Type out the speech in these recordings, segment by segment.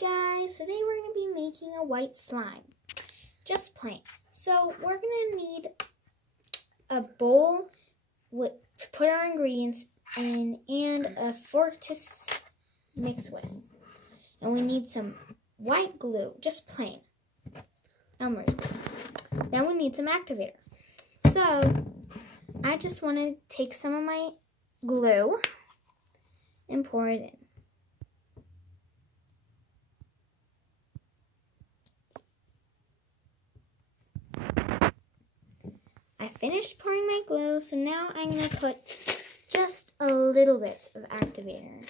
guys, today we're going to be making a white slime, just plain. So we're going to need a bowl to put our ingredients in and a fork to mix with. And we need some white glue, just plain, Elmer's glue. Then we need some activator. So I just want to take some of my glue and pour it in. I finished pouring my glue, so now I'm going to put just a little bit of activator.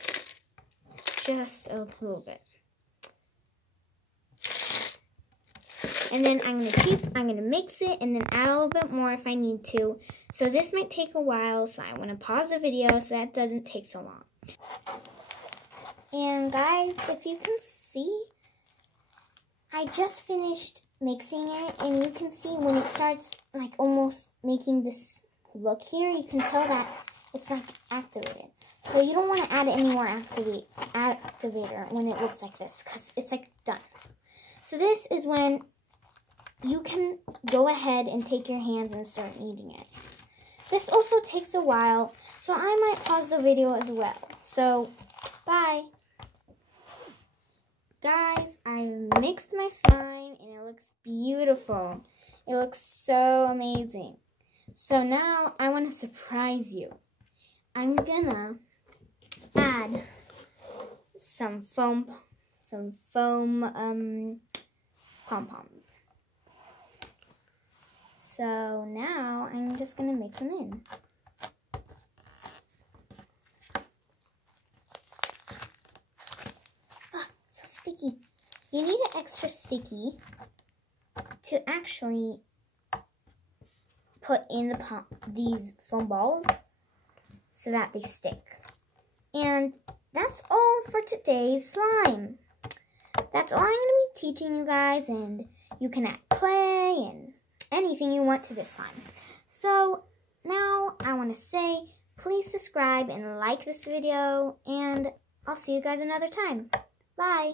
Just a little bit. And then I'm going to mix it and then add a little bit more if I need to. So this might take a while, so I want to pause the video so that doesn't take so long. And guys, if you can see, I just finished mixing it, and you can see when it starts like almost making this look here, you can tell that it's like activated. So you don't want to add any more activator when it looks like this because it's like done. So this is when you can go ahead and take your hands and start kneading it. This also takes a while, so I might pause the video as well. So bye. Guys, I mixed my slime and it looks beautiful. It looks so amazing. So now I want to surprise you. I'm gonna add some foam pom-poms. So now I'm just gonna mix them in. Sticky. You need an extra sticky to actually put in these foam balls so that they stick. And that's all for today's slime. That's all I'm going to be teaching you guys, and you can add clay and anything you want to this slime. So now I want to say please subscribe and like this video, and I'll see you guys another time. Bye.